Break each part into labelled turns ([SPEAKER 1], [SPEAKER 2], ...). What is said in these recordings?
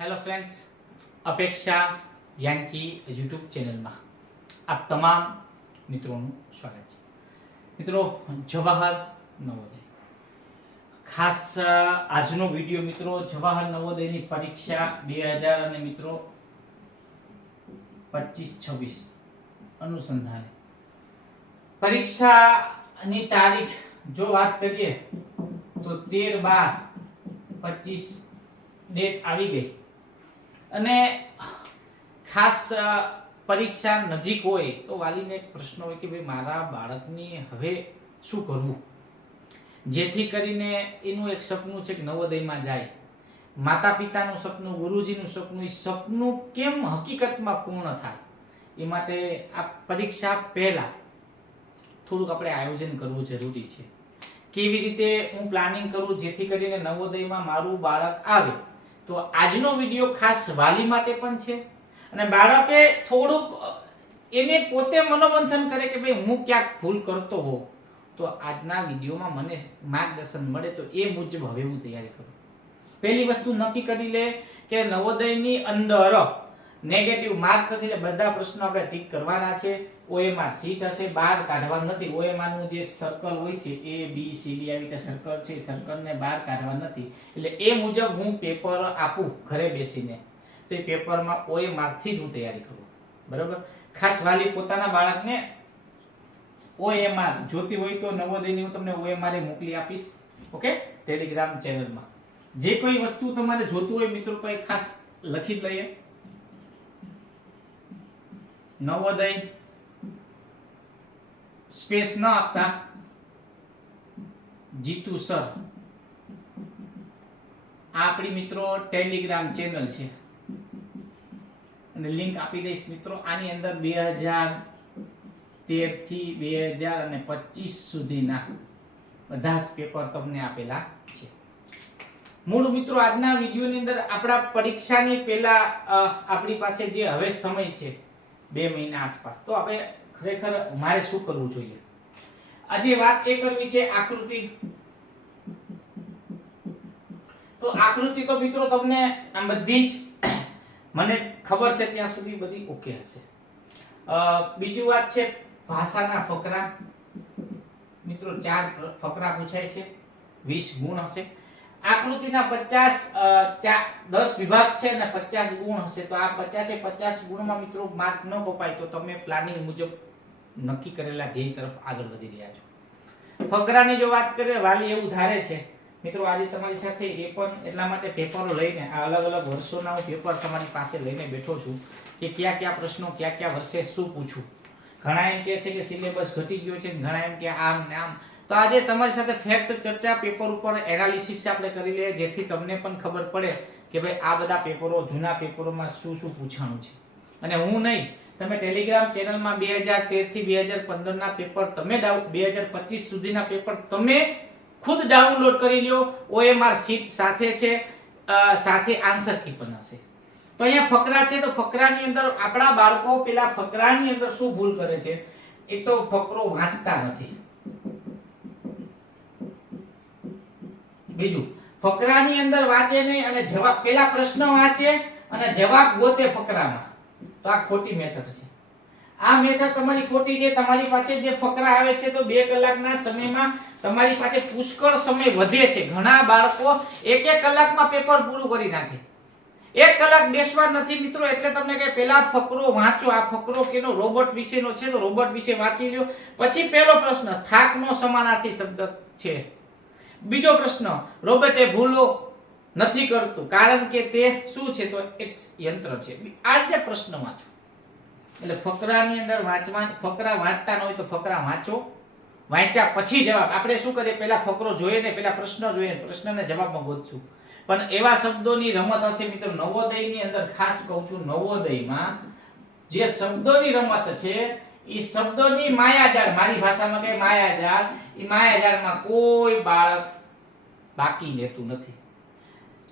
[SPEAKER 1] Hello friends અપેક્ષા યાન્કી YouTube ચેનલમાં આપ તમામ મિત્રોનું સ્વાગત છે. મિત્રો, જવાહર નવોદય. ખાસ આજનો વીડિયો મિત્રો જવાહર નવોદયની પરીક્ષા બે હજાર અને મિત્રો પચીસ છવ્વીસ અનુસંધાને. પરીક્ષાની તારીખ જો વાત કરીએ, તો તેર બાર પચીસ ડેટ આવી ગઈ. અને ખાસ પરીક્ષા નજીક હોય તો વાલીને એક પ્રશ્ન હોય કે ભાઈ મારા બાળકની હવે શું કરવું? જેથી કરીને એનું એક સપનું છે કે નવોદયમાં જાય. માતા પિતાનું સપનું, ગુરુજીનું સપનું, એ સપનું કેમ હકીકતમાં પૂર્ણ થાય? એ માટે આ પરીક્ષા પહેલા થોડુંક આપણે આયોજન કરવું જરૂરી છે. કેવી રીતે હું પ્લાનિંગ કરું જેથી કરીને નવોદયમાં મારું બાળક આવે? તો આજનો વીડિયો ખાસ વાલી માટે પણ છે. અને બાળકે થોડુંક એને પોતે મનોમંથન કરે કે ભાઈ હું ક્યાંક ભૂલ કરતો હોઉં, તો આજના વિડીયોમાં મને માર્ગદર્શન મળે તો એ મુજબ હવે હું તૈયારી કરું. પહેલી વસ્તુ નક્કી કરી લે કે નવોદયની અંદર નેગેટિવ માર્ક નથી એટલે બધા પ્રશ્નો આપણે ટીક કરવાના છે. ઓએમઆર સીટ હશે બહાર કાઢવાનું નથી. OMR જે સર્કલ હોય છે, એ, બી, સી, ડી આવી રીતે સર્કલ છે. સર્કલને બહાર કાઢવા નથી. એટલે એ મુજબ હું પેપર આપું ઘરે બેસીને. તો એ પેપરમાં OMR થી જ હું તૈયારી કરું. બરાબર? ખાસ વાલી પોતાના બાળકને ઓએમાર જોતી હોય તો નવોદયની હું તમને એ મોકલી આપીશ. ઓકે? ટેલિગ્રામ ચેનલમાં જે કોઈ વસ્તુ તમારે જોતું હોય, મિત્રો, તો ખાસ લખી જ લઈએ. નવોદય સ્પેસ ન આપતા જીતુ સર આ આપણી મિત્રો ટેલિગ્રામ ચેનલ છે. અને લિંક આપી દઈશ મિત્રો, આની અંદર બે હજાર તેરથી બે હજાર અને પચીસ સુધીના બધા જ પેપર તમને આપેલા છે. મૂળ મિત્રો, આજના વિડીયોની અંદર આપણા પરીક્ષાની પહેલા આપણી પાસે જે હવે સમય છે, બે મહિના આસપાસ. તો આપણે ખરેખર મારે શું કરવું જોઈએ? આજે વાત એ કરવી છે આકૃતિ. તો આકૃતિ તો મિત્રો તમને આ બધી જ મને ખબર છે ત્યાં સુધી બધી ઓકે હશે. બીજું વાત છે ભાષાના ફકરા. મિત્રો ચાર ફકરા પૂછાય છે. વીસ ગુણ હશે. આકૃતિના પચાસ દસ વિભાગ છે અને પચાસ ગુણ હશે. તો આ પચાસે પચાસ ગુણમાં મિત્રો માર્ક ન કપાય તો તમે પ્લાનિંગ મુજબ નક્કી કરેલા ધ્યેય તરફ આગળ વધી રહ્યા છો. ફકરાની જો વાત કરીએ, વાલી એવું ધારે છે, મિત્રો, આજે તમારી સાથે એ પણ એટલા માટે પેપરો લઈને, આ અલગ અલગ વર્ષોના હું પેપર તમારી પાસે લઈને બેઠો છું કે કયા કયા પ્રશ્નો, કયા કયા વર્ષે શું પૂછું? ઘણા એમ કે છે કે સિલેબસ ઘટી ગયો છે, ઘણા એમ કે આમ ને આમ. તો આજે તમારી સાથે ફેક્ટ ચર્ચા પેપર ઉપર એનાલિસિસ આપણે કરી લઈએ, જેથી તમને પણ ખબર પડે કે ભાઈ આ બધા પેપરો, જૂના પેપરોમાં શું શું પૂછાણું છે. અને હું નહીં, તમે ટેલિગ્રામ ચેનલમાં બે હજાર તેરથી બે હજાર પંદરના પેપર તમે બે હજાર પચીસ સુધીના પેપર તમે ખુદ ડાઉનલોડ કરી લ્યો. ઓએમઆર શીટ સાથે છે સાથે આન્સર કી પણ હશે. તો અહીંયા ફકરા છે, તો ફકરાની અંદર આપણા બાળકો પેલા ફકરાની અંદર શું ભૂલ કરે છે? એ તો ફકરો વાંચતા નથી. બીજું, ફકરાની અંદર વાંચે નહીં અને જવાબ, પેલા પ્રશ્ન વાંચે અને જવાબ ગોતે ફકરામાં. તો આ ખોટી મેથડ છે. આ મેથડ તમારી ખોટી છે, તમારી પાસે જે ફકરા આવે છે, તો બે કલાકના સમયમાં તમારી પાસે પુષ્કળ સમય વધે છે. ઘણા બાળકો એક એક કલાકમાં પેપર પૂરું કરી નાખે. એક કલાક બેસવા નથી મિત્રો, એટલે તમને કે પેલા ફકરો વાંચો, આ ફકરો કેનો રોબોટ વિશેનો છે તો રોબોટ વિશે વાંચી લ્યો. પછી પહેલો પ્રશ્ન, થાકનો સમાનાર્થી શબ્દ છે? બીજો પ્રશ્ન, રોબોટે ભૂલો નથી કરતું, કારણ કે તે શું છે? તો એક યંત્ર છે. આ રીતે પ્રશ્ન વાંચો. એટલે ફકરાની અંદર વાંચવા, ફકરા વાંચતા ન હોય તો ફકરા વાંચો. વાંચ્યા પછી જવાબ. આપણે શું કરીએ? પહેલા ફકરો જોઈએ ને પહેલા પ્રશ્ન જોઈએ પ્રશ્નને જવાબમાં ગોતશું. પણ એવા શબ્દોની રમત હશે મિત્રો. નવોદયની અંદર ખાસ કહું છું, નવોદયમાં જે શબ્દોની રમત છે એ શબ્દોની માયાજાળ. મારી ભાષામાં કહે માયાજાળ. એ માયાજાળમાં કોઈ બાળક બાકી રહેતું નથી.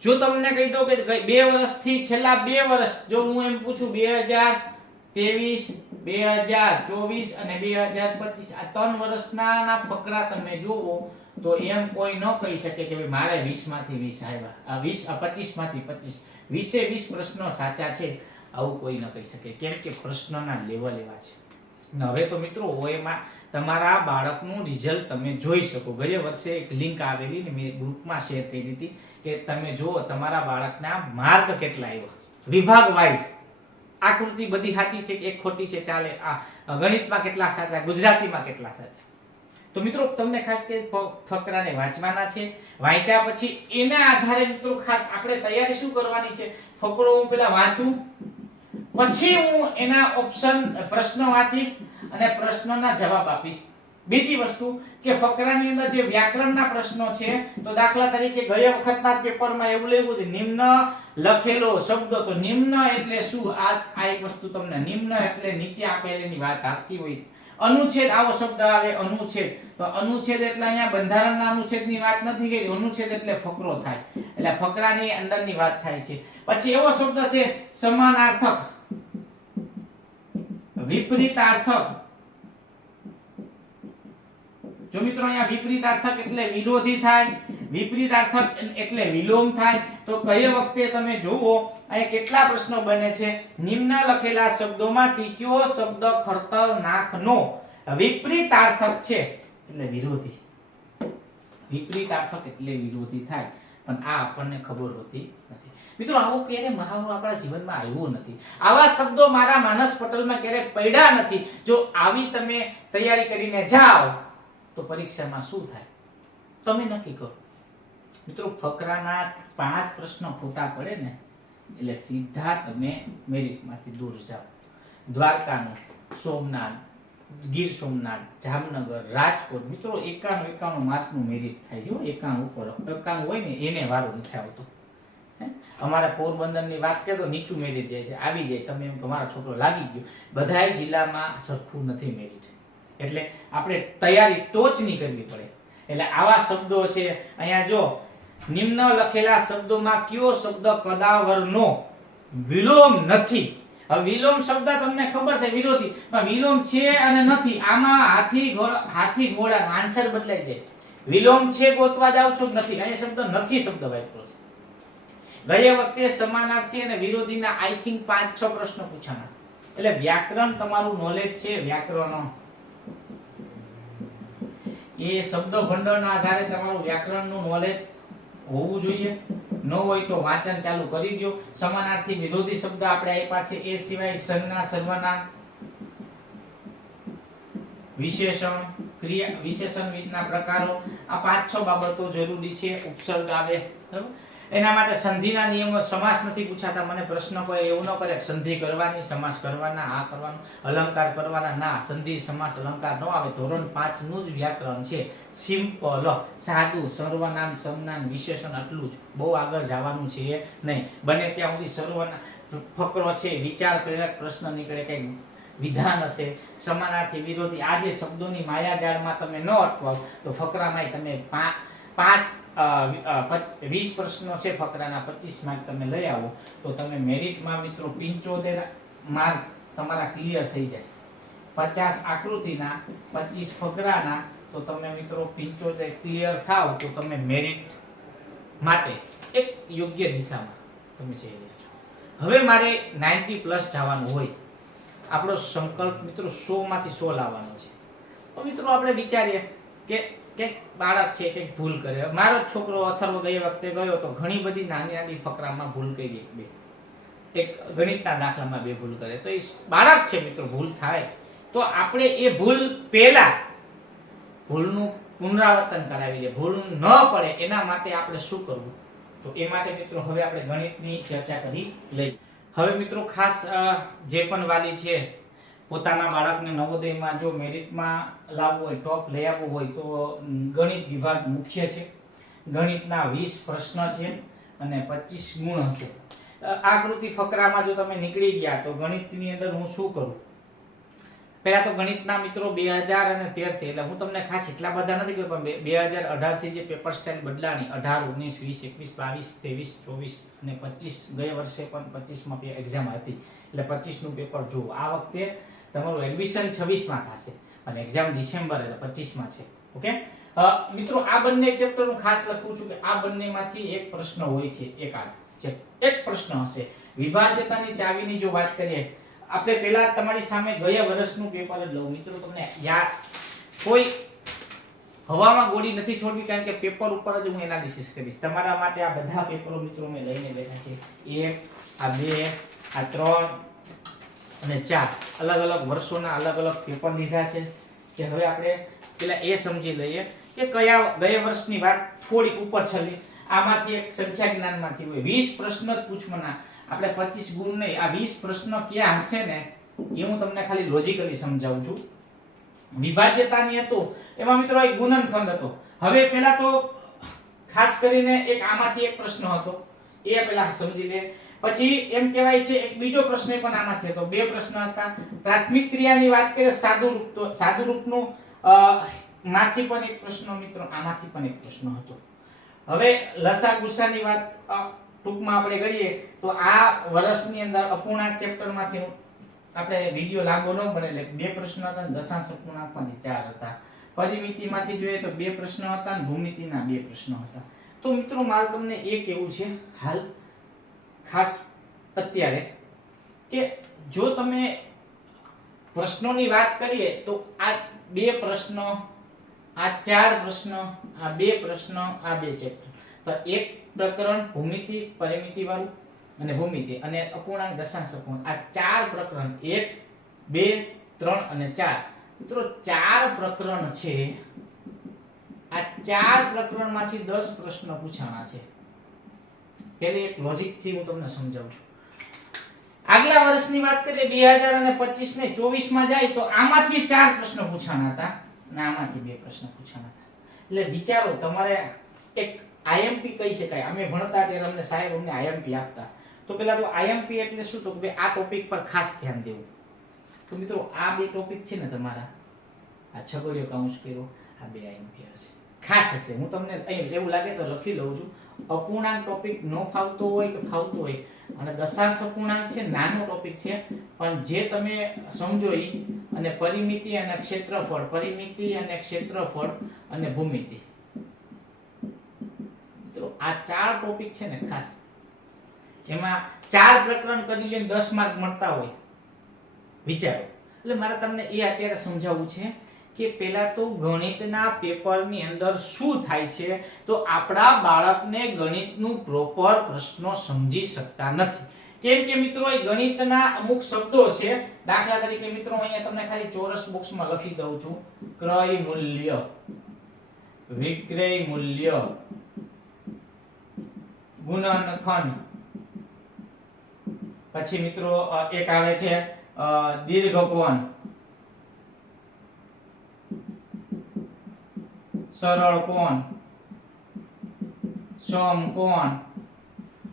[SPEAKER 1] જો તમને કહી દઉં કે બે વર્ષથી છેલ્લા બે વર્ષ, જો હું એમ પૂછું, બે હજાર ત્રેવીસ, બે હજાર ચોવીસ અને બે હજાર પચીસ, આ ત્રણ વર્ષના ફકરા તમે જુઓ તો એમ કોઈ ન કહી શકે કે ભાઈ મારે 20 માંથી 20 આવ્યા. આ 20 આ 25 માંથી 25 વીસે 20 પ્રશ્નો સાચા છે, આવું કોઈ ન કહી શકે. કેમ કે પ્રશ્નોના લેવલ એવા છે. ને હવે તો મિત્રો, ઓએમાં તમારા બાળકનું રિઝલ્ટ તમે જોઈ શકો. ગયા વર્ષે એક લિંક આવેલી ને મેં ગ્રુપમાં શેર કરી દીધી કે તમે જુઓ, તમારા બાળકના માર્ક કેટલા આવ્યા. વિભાગ વાઇઝ આકૃતિ બધી સાચી છે કે એક ખોટી છે? ચાલે. આ ગણિતમાં કેટલા સાચા? ગુજરાતીમાં કેટલા સાચા? તો મિત્રો, તમને ખાસ કે ફકરાને વાંચવાના છે. વાંચ્યા પછી એના આધારે મિત્રો ખાસ આપણે તૈયારી શું કરવાની છે? ફકરો, હું પેલા વાંચું. પછી હું એના ઓપ્શન પ્રશ્ન વાંચીશ અને પ્રશ્નોના જવાબ આપીશ. બીજી વસ્તુ કે ફકરાની અંદર જે વ્યાકરણના પ્રશ્નો છે, તો દાખલા તરીકે ગયા વખતના પેપરમાં એવું લેવું કે નિમ્ન લખેલો શબ્દ, તો નિમ્ન એટલે શું? આ આ એક વસ્તુ તમને, નિમ્ન એટલે નીચે આપેલીની વાત આપતી હોય. અનુચ્છેદ, આવો શબ્દ આવે, અનુચ્છેદ. તો અનુચ્છેદ એટલે અહીંયા બંધારણના અનુચ્છેદની વાત નથી કરી. અનુચ્છેદ એટલે ફકરો થાય. એટલે ફકરાની અંદરની વાત થાય છે. પછી એવો શબ્દ છે, સમાનાર્થક. વિપરીતાર્થક. જો મિત્રો અહીંયા વિપરીતાર્થક એટલે વિરોધી થાય, વિપરીતાર્થક એટલે વિલોમ થાય, તો કઈ વખતે તમે જુઓ, અહીંયા કેટલા પ્રશ્નો બને છે. નિમ્ન લખેલા શબ્દોમાંથી કયો શબ્દ ખતરનાકનો વિપરીતાર્થક છે એટલે વિરોધી. વિપરીતાર્થક એટલે વિરોધી થાય. પણ આ આપણને ખબર હોતી નથી. મિત્રો, આવું ક્યારે મહાવરો આપણા જીવનમાં આવ્યો નથી? આવા શબ્દો મારા માનસ પટલમાં ક્યારે પડ્યા નથી? જો આવી તમે તૈયારી કરીને જાઓ તો પરીક્ષામાં શું થાય? તમે નક્કી કરો. મિત્રો, ફકરાના પાંચ પ્રશ્નો ખોટા પડે ને, એટલે સીધા તમે મેરિટમાંથી દૂર જાઓ. દ્વારકાનું, સોમનાથ, ગીર સોમનાથ, જામનગર, રાજકોટ, મિત્રો, એકાણું એકાણું માર્કનું મેરિટ થાય છે એકાણું ઉપર, એકાણું હોય ને, એને વારો નથી આવતો? અમારા પોરબંદરની વાત કરીએ તો નીચું મેરિટ જાય છે, આવી જાય. તમે એમ કે મારો છોકરો લાગી ગયો. બધાય જિલ્લામાં સરખું નથી મેરિટ. એટલે આપણે તૈયારી ટોચની કરવી પડે. એટલે આવા શબ્દો છે, અહીંયા જો નિમ્ન લખેલા શબ્દોમાં કયો શબ્દ કદાવરનો વિલોમ નથી. વિલોમ શબ્દ તમને ખબર છે વિરોધી, પણ વિલોમ છે અને નથી. આમાં હાથી ઘોડા હાથી ઘોડા આન્સર બદલાઈ જાય. વિલોમ છે ગોતવા જાવ છો નથી? અહીંયા શબ્દ નથી શબ્દ વાપરો છે. ગયા વખતે સમાનાર્થી અને વિરોધીના આઈ થિંક પાંચ, છ પ્રશ્નો પૂછાના. એટલે વ્યાકરણ તમારું નોલેજ છે વ્યાકરણ એ શબ્દ ભંડોળના આધારે તમારું વ્યાકરણનું નોલેજ હોવું જોઈએ. ન હોય તો વાંચન ચાલુ કરી દો સમાનાર્થી વિરોધી શબ્દ આપણે આપ્યા છે. એ સિવાય સંજ્ઞા, સર્વનામ વિશેષણ, ક્રિયા, વિશેષણ વિધના પ્રકારો, આ પાંચ છ બાબતો જરૂરી છે, ઉપસર્ગ આવે? એના માટે સંધિના નિયમો સમાસ નથી પૂછાતા, મને પ્રશ્ન કોઈ એવું ન કરે સંધિ કરવાની, સમાસ કરવાના, આ કરવાનું, અલંકાર કરવાના, ના, સંધિ, સમાસ, અલંકાર ન આવે. ધોરણ 5 નું જ વ્યાકરણ છે, સિમ્પલ, સાદું, સર્વનામ સર્વનામ વિશેષણ, આટલું જ. બહુ આગળ જવાનું છે નહીં. બને ત્યાં સુધી સર્વનામ ફકરો છે, વિચાર, પ્રેરક, પ્રશ્ન નીકળે કંઈક વિધાન હશે. સમાનાર્થી વિરોધી આ જે શબ્દોની માયાજાળમાં તમે ન અટવાવ તો ફકરામાંય તમે પાંચ વીસ પ્રશ્નો છે ફકરાના, પચીસ માર્ક તમે લઈ આવો તો તમે મેરિટમાં મિત્રો પંચોતેર માર્ક તમારા ક્લિયર થઈ જાય. પચાસ આકૃતિના, પચીસ ફકરાના તો તમે મિત્રો પંચોતેર ક્લિયર થાવ તો તમે મેરિટ માટે એક યોગ્ય દિશામાં તમે જઈ રહ્યા છો. હવે મારે નાઇન્ટી પ્લસ જવાનું હોય. આપણો સંકલ્પ મિત્રો સો માંથી સો લાવવાનો છે. તો મિત્રો આપણે વિચારીએ કે કંઈક બાળક છે, કંઈક ભૂલ કરે. મારો છોકરો અથર્વ ગઈ વખતે ગયો તો ઘણી બધી નાની નાની ફકરામાં ભૂલ કરી એક બે. એક ગણિતના દાખલામાં બે ભૂલ કરે. તો એ બાળક છે મિત્રો, ભૂલ થાય. તો આપણે એ ભૂલ પહેલા ભૂલનું પુનરાવર્તન કરાવી દે. ભૂલ ન પડે એના માટે આપણે શું કરવું? તો એ માટે મિત્રો હવે આપણે ગણિતની ચર્ચા કરી લઈ હવે મિત્રો ખાસ જે પણ વાલી છે, પોતાના બાળકને નવોદયમાં જો મેરિટમાં લાવવું હોય ટોપ લઈ આવવું હોય, તો ગણિત વિભાગ મુખ્ય છે. ગણિતના વીસ પ્રશ્ન છે અને પચીસ ગુણ હશે. આકૃતિ ફકરામાં જો તમે નીકળી ગયા, તો ગણિતની અંદર હું શું કરું? પહેલા તો ગણિતના મિત્રો બે હજાર અને તેરથી એટલે હું તમને ખાસ એટલા બધા નથી કહ્યું, પણ બે હજાર અઢારથી જે પેપર સ્ટાઇલ બદલાણી, અઢાર, ઓગણીસ, વીસ, એકવીસ, બાવીસ, ત્રેવીસ, ચોવીસ અને પચીસ ગયા વર્ષે પણ પચીસમાં એક્ઝામ હતી. એટલે પચીસનું પેપર જુઓ. આ વખતે તમારું એડમિશન છવ્વીસમાં થશે અને એક્ઝામ ડિસેમ્બર, એટલે પચીસમાં છે. ઓકે? મિત્રો, આ બંને ચેપ્ટર હું ખાસ લખું છું કે આ બંનેમાંથી એક પ્રશ્ન હોય છે એકાદ એક પ્રશ્ન હશે. વિભાજ્યતાની ચાવીની જો વાત કરીએ આપણે પહેલા તમારી સામે ગયા વર્ષનું પેપર જ લઉં. મિત્રો, તમને યાદ કોઈ હવામાં ગોળી નથી છોડવી, કારણ કે પેપર ઉપર જ હું એનાલિસિસ કરીશ. તમારા માટે આ બધા પેપરો મિત્રો મેં લઈને બેઠા છે એક, આ બે, આ ત્રણ અને ચાર. અલગ અલગ વર્ષોના અલગ અલગ પેપર લીધા છે. કે હવે આપણે પેલા એ સમજી લઈએ કે કયા ગયા વર્ષની વાત થોડીક ઉપર છલી આમાંથી એક સંખ્યા જ્ઞાનમાંથી હોય. વીસ પ્રશ્ન જ પૂછવાના. આપણે 25 ગુણ નહીં, આ 20 પ્રશ્ન ક્યાં હશે ને, એ હું તમને ખાલી લોજિકલી સમજાવું છું. વિભાજ્યતાની હતો, એમાં મિત્રો એક ગુણનખંડ હતો. હવે પહેલા તો ખાસ કરીને એક આમાંથી એક પ્રશ્ન હતો, એ પહેલા સમજી લે. પછી એમ કહેવાય છે, એક બીજો પ્રશ્ન પણ આમાંથી હતો. બે પ્રશ્ન હતા. પ્રાથમિક ક્રિયાની વાત કરીએ સાધુ રૂપ તો સાધુ રૂપનું માંથી પણ એક પ્રશ્ન મિત્રો, આમાંથી પણ એક પ્રશ્ન હતો. હવે લસા ગુસાની વાત ટૂંકમાં આપણે કરીએ તો આ વર્ષની અંદર અપૂર્ણાંક ચેપ્ટરમાંથી આપણે વિડિયો લાંબો ન બને, એટલે બે પ્રશ્ન હતા દશાંશ અપૂર્ણાંકમાંથી ચાર હતા. પરિમિતિમાંથી જોઈએ તો બે પ્રશ્ન હતા ભૂમિતિના બે પ્રશ્નો હતા. તો મિત્રો, મારે તમને એ કહેવું છે હાલ ખાસ અત્યારે કે જો તમે પ્રશ્નોની વાત કરીએ તો આ બે પ્રશ્નો, આ ચાર પ્રશ્ન, આ બે પ્રશ્ન, આ બે ચેપ્ટર તો એક પ્રકરણ ભૂમિતિ પરિમિતિ વાળું અને ભૂમિતિ અને અપૂર્ણાંક દશાંશ અપૂર્ણાંક. આ ચાર પ્રકરણ, એક, બે, ત્રણ અને ચાર. મિત્રો, ચાર પ્રકરણ છે. આ ચાર પ્રકરણમાંથી દસ પ્રશ્ન પૂછાણા છે. પેલી એક લોજિકથી હું તમને સમજાવું છું. આગલા વર્ષની વાત કરીએ, બે હજાર અને પચીસ ને ચોવીસમાં જાય તો આમાંથી ચાર પ્રશ્ન પૂછાણા હતા. અને આમાંથી બે પ્રશ્ન પૂછાણા હતા. એટલે વિચારો, તમારે એક આઈએમપી કહી શકાય. અમે ભણતા ત્યારે અમને સાહેબ અમને આઈએમપી આપતા. તો પેલા તો આઈએમપી એટલે શું? તો કે આ ટોપિક પર ખાસ ધ્યાન દેવું. તો મિત્રો, આ બે ટોપિક છે ને તમારા. આ છગડીયો કાઉન્સ કર્યો, આ બે આઈએમપી હશે. ખાસ હશે. હું તમને અહીં એવું લાગે તો લખી લઉં છું. અપૂર્ણાંક ટોપિક ન ફાવતો હોય કે ફાવતો હોય. અને દશાંશ અપૂર્ણાંક છે, નાનો ટોપિક છે. પણ જે તમે સમજો અને પરિમિતિ અને ક્ષેત્રફળ. પરિમિતિ અને ક્ષેત્રફળ અને ભૂમિતિ. આ ચાર ટોપિક છે ને ખાસ જેમાં ચાર પ્રકરણ કરી લઈને દસ માર્ક મળતા હોય, વિચારો. એટલે મારે તમને એ અત્યારે સમજાવવું છે કે પેલા તો ગણિતના પેપરની અંદર શું થાય છે તો આપણા બાળકને ગણિતનું પ્રોપર પ્રશ્નો સમજી શકતા નથી. કેમ કે મિત્રો, એ ગણિતના અમુક શબ્દો છે, દાખલા તરીકે મિત્રો અહીંયા તમને ખાલી ચોરસ બોક્સમાં લખી દઉં છું. ક્રય મૂલ્ય, વિક્રય મૂલ્ય ગુણનખંડ પછી મિત્રો એક આવે છે દીર્ઘકોણ સરળ કોણ. સમકોણ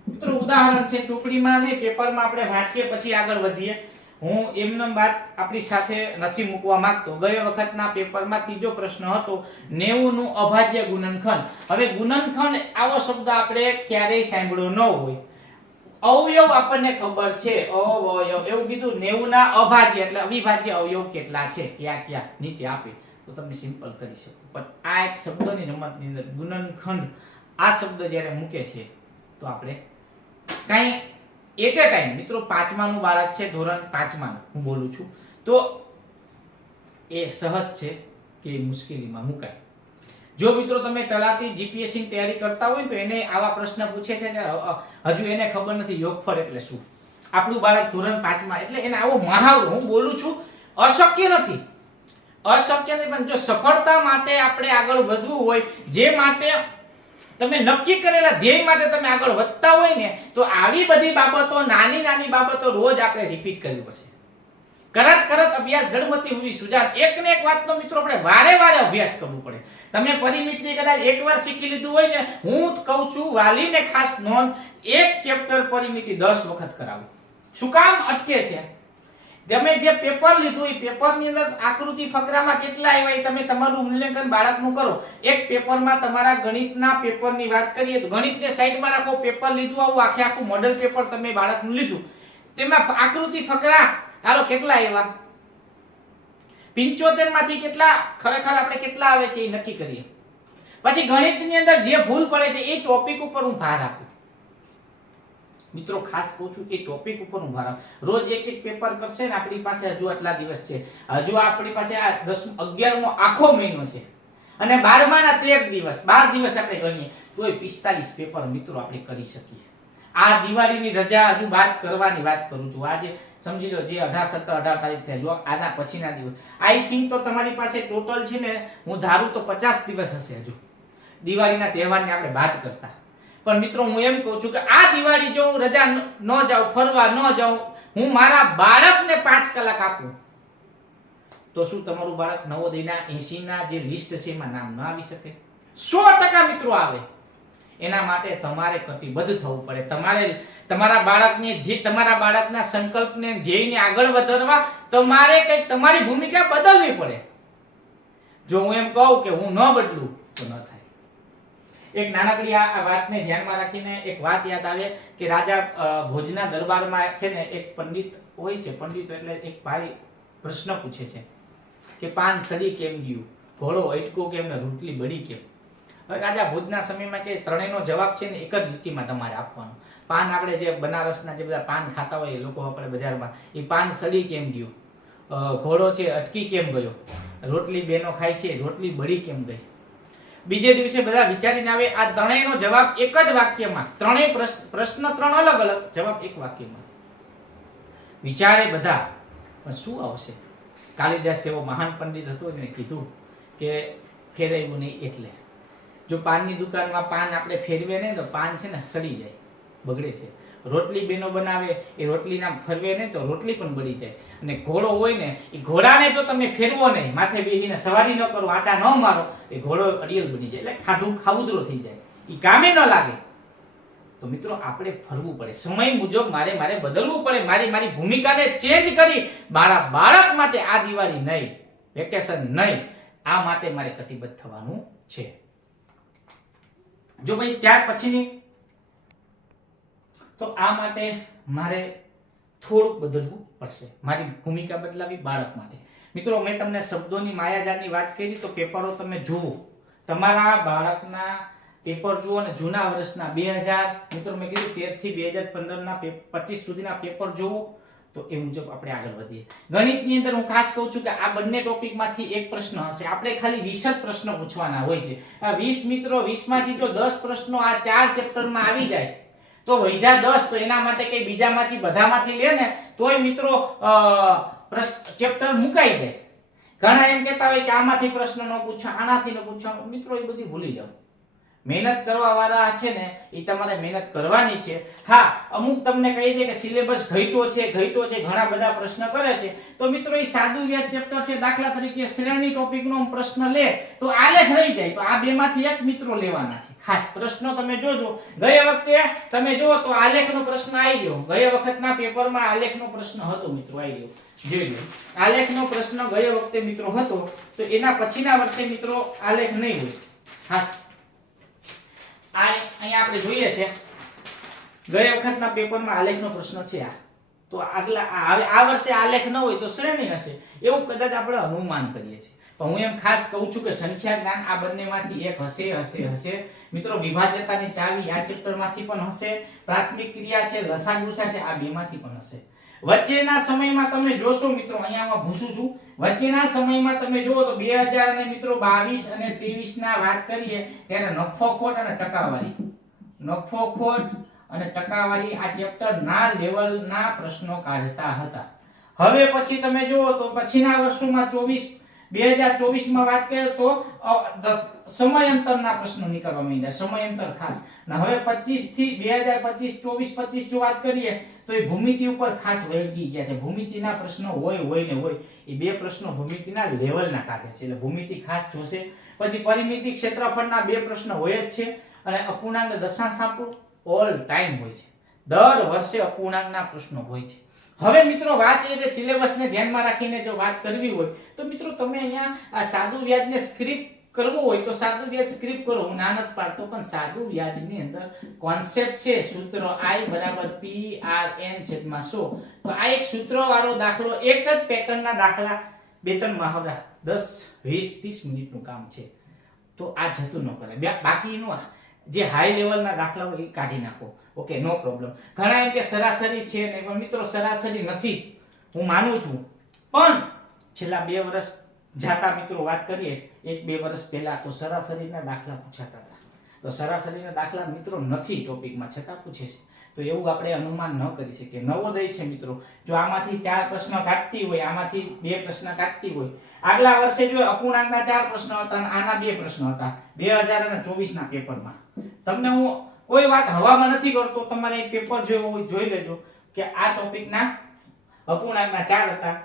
[SPEAKER 1] મિત્રો, ઉદાહરણ છે, ચોપડીમાં ને પેપરમાં આપણે વાંચીએ, પછી આગળ વધીએ. હું એમનેમ વાત આપણી સાથે નથી મૂકવા માંગતો. ગયો વખતના પેપરમાં ત્રીજો પ્રશ્ન હતો 90 નું અભાજ્ય ગુણનખંડ હવે ગુણનખંડ આવો શબ્દ આપણે ક્યારેય સાંભળ્યો ન હોય. અવયવ આપણને ખબર છે, અવયવ. એવું કીધું 90 ના અભાજ્ય એટલે અવિભાજ્ય અવયવ કેટલા છે? ક્યાં ક્યાં? નીચે આપે. તો તમે સિમ્પલ કરી શકો. પણ આ એક શબ્દની રમતની અંદર ગુણનખંડ આ શબ્દ જ્યારે મૂકે છે, તો આપણે કાંઈ એટ એ ટાઈમ. મિત્રો, પાંચમાનું બાળક છે, ધોરણ પાંચમાનું. હું બોલું છું. તો એ સહજ છે કે મુશ્કેલીમાં મુકાય. જો મિત્રો, તમે તલાટી જીપીએસસી તૈયારી કરતા હોય તો એને આવા પ્રશ્ન પૂછે છે કે હજુ એને ખબર નથી યોગફળ એટલે શું? આપણું બાળક ધોરણ પાંચમાં, એટલે એને આવો મહાવરો. હું બોલું છું, અશક્ય નથી. અશક્ય નહીં, પણ જો સફળતા માટે આપણે આગળ વધવું હોય, જે માટે તમે નક્કી કરેલા ધ્યેય માટે તમે આગળ વધતા હોય ને, તો આવી બધી બાબતો, નાની નાની બાબતો રોજ આપણે રિપીટ કરવી પડશે. કરત કરત અભ્યાસ જડમતી હોવી સુજાત એક ને એક વાતનો મિત્રો આપણે વારે વારે અભ્યાસ કરવો પડે. તમે પરિમિતિ કદાચ એકવાર શીખી લીધું હોય ને, હું કહું છું, વાલીને ખાસ નોંધ, એક ચેપ્ટર પરિમિતિ દસ વખત કરાવો. શું કામ અટકે છે? તમે જે પેપર લીધું, એ પેપરની અંદર આકૃતિ ફકરામાં કેટલા આવ્યા એ તમે તમારું મૂલ્યાંકન બાળકનું કરો. એક પેપરમાં તમારા ગણિતના પેપરની વાત કરીએ તો ગણિતને સાઈડમાં રાખો પેપર લીધું આવું, આખે આખું મોડલ પેપર તમે બાળકનું લીધું. તેમાં આકૃતિ ફકરા, હાલો, કેટલા આવ્યા? પિંચોતેરમાંથી કેટલા? ખરેખર આપણે કેટલા આવે છે એ નક્કી કરીએ. પછી ગણિતની અંદર જે ભૂલ પડે છે, એ ટોપિક ઉપર હું ભાર આપું મિત્રો, ખાસ કહું છું કે ટોપિક ઉપર હું ભાર રોજ એક એક પેપર કરશે ને આપણી પાસે હજુ આટલા દિવસ છે. હજુ આપણી પાસે આ દસ, અગિયારમો આખો મહિનો છે. અને બારમાના તેર દિવસ, બાર દિવસ આપણે ગણીએ. તોય પિસ્તાલીસ પેપર મિત્રો આપણે કરી શકીએ. આ દિવાળીની રજા હજુ વાત કરવાની વાત કરું છું. આજે સમજી લો, જે અઢાર, સત્તર, અઢાર તારીખ થયા જો આના પછીના દિવસ. આઈ થિંક તો તમારી પાસે ટોટલ છે ને, હું ધારું તો પચાસ દિવસ હશે હજુ. દિવાળીના તહેવારની આપણે વાત કરતા. પણ મિત્રો હું એમ કહું છું કે આ દિવાળી જો હું રજા ન જાઉં, ફરવા ન જાઉં, હું મારા બાળકને પાંચ કલાક આપું. તો શું તમારું બાળક નવોદયના એસીના જે લિસ્ટ છે એમાં નામ ન આવી શકે? સો ટકા મિત્રો આવે. એના માટે તમારે કટિબદ્ધ થવું પડે. તમારે, તમારા બાળકને જે, તમારા બાળકના સંકલ્પને, ધ્યેયને આગળ વધારવા તમારે કંઈક તમારી ભૂમિકા બદલવી પડે. જો હું એમ કહું કે હું ન બદલું એક નાનકડી આ વાતને ધ્યાનમાં રાખીને એક વાત યાદ આવે કે રાજા ભોજના દરબારમાં છે ને એક પંડિત હોય છે, પંડિત એટલે એક ભાઈ પ્રશ્ન પૂછે છે કે પાન સડી કેમ ગયું? ઘોડો અટકો કેમ ને રોટલી બળી કેમ? હવે રાજા ભોજના સમયમાં કે ત્રણેયનો જવાબ છે ને એક જ લીટીમાં તમારે આપવાનો. પાન આપણે જે બનારસના જે બધા પાન ખાતા હોય એ લોકો આપણે બજારમાં, એ પાન સડી કેમ ગયું? ઘોડો છે, અટકી કેમ ગયો? રોટલી બેનો ખાય છે, રોટલી બળી કેમ ગઈ? બીજે દિવસે બધા વિચારીને આવે, આ ત્રણેયનો જવાબ એક જ વાક્યમાં, ત્રણેય પ્રશ્ન ત્રણ અલગ અલગ, જવાબ એક વાક્યમાં. વિચારે બધા, પણ શું આવશે? કાલિદાસ એવો મહાન પંડિત હતો એને કીધું કે ફેરાયું નહીં એટલે. જો પાનની દુકાનમાં પાન આપણે ફેરવે ને તો પાન છે ને સડી જાય, બગડે છે. રોટલી બેનો બનાવે, એ રોટલીના ફરવે ને તો રોટલી પણ બળી જાય. અને ઘોડો હોય ને, એ ઘોડાને જો તમે ફેરવો નહીં, માથે બેસીને સવારી ન કરો, આટા ન મારો, એ ઘોડો અડિયલ બની જાય. એટલે ખાધું ખાવુદરો થઈ જાય. એ કામે ન લાગે. તો મિત્રો, આપણે ફરવું પડે. સમય મુજબ મારે મારે બદલવું પડે. મારી મારી ભૂમિકાને ચેન્જ કરી મારા બાળક માટે આ દિવાળી નહીં વેકેશન નહીં. આ માટે મારે કટિબદ્ધ થવાનું છે. જો ભાઈ, ત્યાર પછીની તો આ માટે મારે થોડુંક બદલવું પડશે. મારી ભૂમિકા બદલાવી બાળક માટે. મિત્રો, મેં તમને શબ્દોની માયાજાળની વાત કરી, તો પેપરો તમે જુઓ. તમારા બાળકના પેપર જુઓ અને જૂના વર્ષના બે હજાર, મિત્રો, મેં કીધું તેરથી બે હજાર પંદરના પચીસ સુધીના પેપર જુઓ, તો એ મુજબ આપણે આગળ વધીએ. ગણિતની અંદર હું ખાસ કહું છું કે આ બંને ટોપિકમાંથી એક પ્રશ્ન હશે. આપણે ખાલી વીસ જ પ્રશ્નો પૂછવાના હોય છે. આ વીસ મિત્રો, વીસમાંથી જો દસ પ્રશ્નો આ ચાર ચેપ્ટરમાં આવી જાય. તો વૈધા દસ તો એના માટે કઈ બીજામાંથી બધામાંથી લે ને, તોય મિત્રો ચેપ્ટર મુકાઈ જાય. ઘણા એમ કહેતા હોય કે આમાંથી પ્રશ્ન ન પૂછો, આનાથી ન પૂછો. મિત્રો, એ બધી ભૂલી જાઓ. મહેનત કરવા વાળા છે ને, એ તમારે મહેનત કરવાની છે. હા, અમુક તમને કહી દે કે સિલેબસ ઘટ્યો છે ઘટ્યો છે, ઘણા બધા પ્રશ્ન કરે છે. તો મિત્રો, એ સાદું વ્યાજ ચેપ્ટર છે, દાખલા તરીકે શ્રેણી ટોપિકનો પ્રશ્ન લે, તો આલેખ રહી જાય. તો આ બેમાંથી એક મિત્રો લેવાના છે. ખાસ પ્રશ્નો તમે જોજો. ગયા વખતે તમે જુઓ તો આલેખનો પ્રશ્ન આવી ગયો. ગયા વખતના પેપરમાં આલેખનો પ્રશ્ન હતો મિત્રો, આવી ગયો. જોઈ આલેખનો પ્રશ્ન ગયા વખતે મિત્રો હતો, તો એના પછીના વર્ષે મિત્રો આલેખ નહીં હોય. ખાસ. આ અહીંયા આપણે જોઈએ છે. ગયા વખતના પેપરમાં આલેખનો પ્રશ્ન છે આ. તો આગલા આ- વર્ષે આલેખ ન હોય તો શ્રેણી હશે. એવું કદાચ આપણે અનુમાન કરીએ છીએ. હું એમ ખાસ કહું છું કે સંખ્યા જ્ઞાન આ બંનેમાંથી એક હશે હશે હશે. મિત્રો, વિભાજ્યતાની ચાવી આ ચેપ્ટરમાંથી પણ હશે. પ્રાથમિક ક્રિયા છે, લસાગુસા છે, આ બેમાંથી પણ હશે. વચ્ચેના સમયમાં તમે જોશો મિત્રો અહીંયા ભૂસું છું. વચ્ચેના સમયમાં તમે જુઓ તો બે હજાર અને મિત્રો બાવીસ અને ત્રેવીસ ના વાત કરીએ ત્યારે નફો ખોટ અને ટકાવારી. નફો ખોટ અને ટકાવારી આ ચેપ્ટર ના લેવલ ના પ્રશ્નો કાઢતા હતા. હવે પછી તમે જુઓ તો પછીના વર્ષોમાં ચોવીસ બે હજાર ચોવીસમાં વાત કરીએ તો સમયાંતરના પ્રશ્નો નીકળવા માંડ્યા. સમયાંતર ખાસ. ને, હવે પચીસથી બે હજાર પચીસ, ચોવીસ પચીસ જો વાત કરીએ, તો એ ભૂમિતિ ઉપર ખાસ વળગી ગયા છે. ભૂમિતિના પ્રશ્નો હોય હોય ને હોય, એ બે પ્રશ્નો ભૂમિતિના લેવલના કાઢે છે. એટલે ભૂમિતિ ખાસ જોશે. પછી પરિમિતિ ક્ષેત્રફળના બે પ્રશ્નો હોય જ છે. અને અપૂર્ણાંક દશાંશ આપણું ઓલ ટાઈમ હોય છે. દર વર્ષે અપૂર્ણાંકના પ્રશ્નો હોય છે. હવે મિત્રો વાત એ છે સિલેબસને ધ્યાનમાં રાખીને જો વાત કરવી હોય, તો મિત્રો તમે અહીંયા આ સાદું વ્યાજને સ્ક્રિપ્ટ કરવું હોય, તો સાદું વ્યાજ સ્ક્રિપ્ટ કરો. હું ના પાડતો, પણ સાદું વ્યાજની અંદર કોન્સેપ્ટ છે, સૂત્ર i બરાબર p r n છેદમાં 100 તો આ એક સૂત્ર વાળો દાખલો, એક જ પેટર્નના દાખલા, બે ત્રણ મહાવરા 10 20 30 મિનિટનું કામ છે. તો આ જતું ન કરે બે- બાકીનું જે હાઈ લેવલના દાખલા હોય એ કાઢી નાખો. ઓકે નો પ્રોબ્લેમ ઘણા એમ કે સરાસરી છે ને પણ મિત્રો, સરાસરી નથી. હું માનું છું. પણ છેલ્લા બે વર્ષ જાતા મિત્રો વાત કરીએ, એક બે વર્ષ પહેલા તો સરાસરીના દાખલા પૂછાતા હતા. તો સરાસરીના દાખલા મિત્રો નથી ટોપિકમાં, છતાં પૂછે છે. તો એવું આપણે અનુમાન ન કરી શકીએ. નવોદય છે મિત્રો. જો આમાંથી ચાર પ્રશ્ન કાઢતી હોય, આમાંથી બે પ્રશ્ન કાઢતી હોય, આગલા વર્ષે જો અપૂર્ણાંકના ચાર પ્રશ્નો હતા અને આના બે પ્રશ્નો હતા, બે હજાર અને ચોવીસના પેપરમાં. તમને હું કોઈ વાત હવામાં નથી કરતો, તમારે પેપર જોયો હોય જોઈ લેજો કે આ ટોપિકના અપૂર્ણાંકના ચાર હતા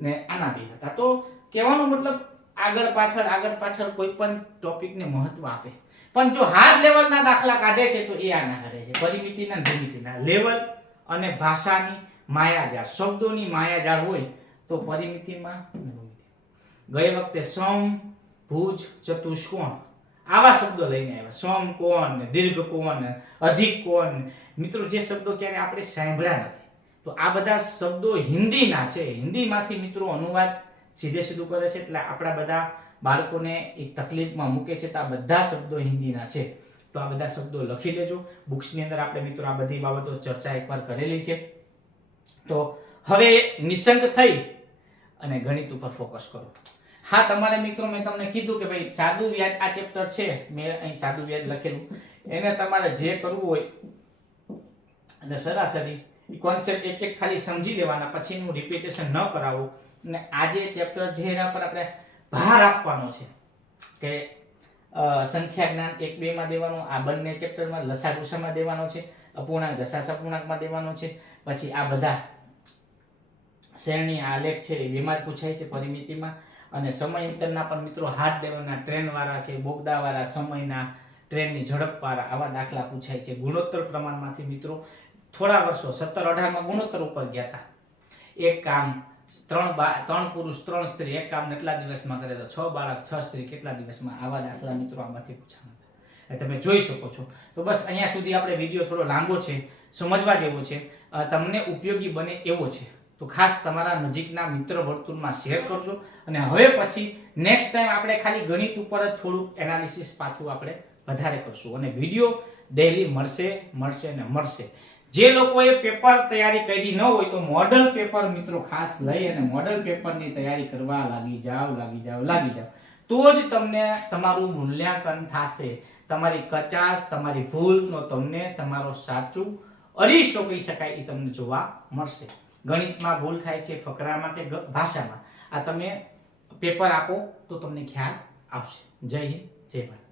[SPEAKER 1] ને આના બે હતા. તો કહેવાનો મતલબ આગળ પાછળ આગળ પાછળ કોઈ પણ ટોપિકને મહત્વ આપે. પણ જો હાર્ડ લેવલના દાખલા કાઢે છે તો એ આના કરે છે. પરિમિતિના ને ભૂમિતિના લેવલ અને ભાષાની માયાજાળ. શબ્દોની માયાજાળ હોય તો પરિમિતિમાં ગઈ વખતે સમ, ભુજ, ચતુષ્કોણ. આવા શબ્દો લઈને આવ્યા. સોમ કોણ ને દીર્ઘ કોણ ને અધિક કોણ મિત્રો, જે શબ્દો ક્યારે આપણે સાંભળ્યા નથી. તો આ બધા શબ્દો હિન્દીના છે. હિન્દીમાંથી મિત્રો અનુવાદ સીધે સીધું કરે છે એટલે આપણા બધા બાળકોને એ તકલીફમાં મૂકે છે તો આ બધા શબ્દો હિન્દીના છે. તો આ બધા શબ્દો લખી લેજો. બુક્સની અંદર આપણે મિત્રો આ બધી બાબતો ચર્ચા એકવાર કરેલી છે. તો હવે નિસંગ થઈ અને ગણિત ઉપર ફોકસ કરો. હા, તમારે મિત્રો, મેં તમને કીધું કે ભાઈ સાદું વ્યાજ આ ચેપ્ટર છે. મેં અહીં સાદું વ્યાજ લખેલું. એને તમારે જે કરવું હોય અને સરાસરી કોન્સેપ્ટ એક એક ખાલી સમજી લેવાના. પછી એનું રિપીટેશન ન કરાવવું અને આજે ચેપ્ટર જે એના પર આપણે ભાર આપવાનો છે કે સંખ્યા જ્ઞાન એક બે માં દેવાનો, આ બંને ચેપ્ટરમાં લસા ગુસામાં દેવાનો છે, અપૂર્ણાંક દશા સપૂર્ણાંકમાં દેવાનો છે, પછી આ બધા શ્રેણી આલેખ છે, એ બેમાં પૂછાય છે પરિમિતિમાં. અને સમય અંતરના પણ મિત્રો હાર્ડ લેવલના ટ્રેન વાળા છે બોગદા વાળા સમયના ટ્રેનની ઝડપ વાળા આવા દાખલા પૂછાય છે. ગુણોત્તર પ્રમાણમાંથી મિત્રો થોડા વર્ષો, સત્તર અઢારમાં ગુણોત્તર ઉપર ગયા હતા એક કામ, ત્રણ બા, ત્રણ પુરુષ, ત્રણ સ્ત્રી, એક કામ એટલા દિવસમાં કરે તો છ બાળક, છ સ્ત્રી કેટલા દિવસમાં? આવા દાખલા મિત્રો આમાંથી પૂછાણા તમે જોઈ શકો છો. તો બસ અહીંયા સુધી આપણે વીડિયો થોડો લાંબો છે, સમજવા જેવો છે. તમને ઉપયોગી બને એવો છે. તો ખાસ તમારા નજીકના મિત્ર વર્તુળમાં શેર કરજો. અને હવે પછી નેક્સ્ટ ટાઈમ આપણે ખાલી ગણિત ઉપર જ થોડુંક એનાલિસિસ પાછું આપણે વધારે કરશું. અને વીડિયો ડેલી મળશે મળશે ને મળશે. જે લોકોએ પેપર તૈયારી કરી ન હોય તો મોડલ પેપર મિત્રો ખાસ લઈ અને મોડલ પેપરની તૈયારી કરવા લાગી જાવ લાગી જાવ લાગી જાવ તો જ તમને તમારું મૂલ્યાંકન થશે. તમારી કચાશ, તમારી ભૂલનો તમને તમારો સાચું અરીસો કહી શકાય એ તમને જોવા મળશે. ગણિતમાં ભૂલ થાય છે ફકરામાં કે ભાષામાં. આ તમે પેપર આપો તો તમને ખ્યાલ આવશે. જય હિન્દ, જય ભારત.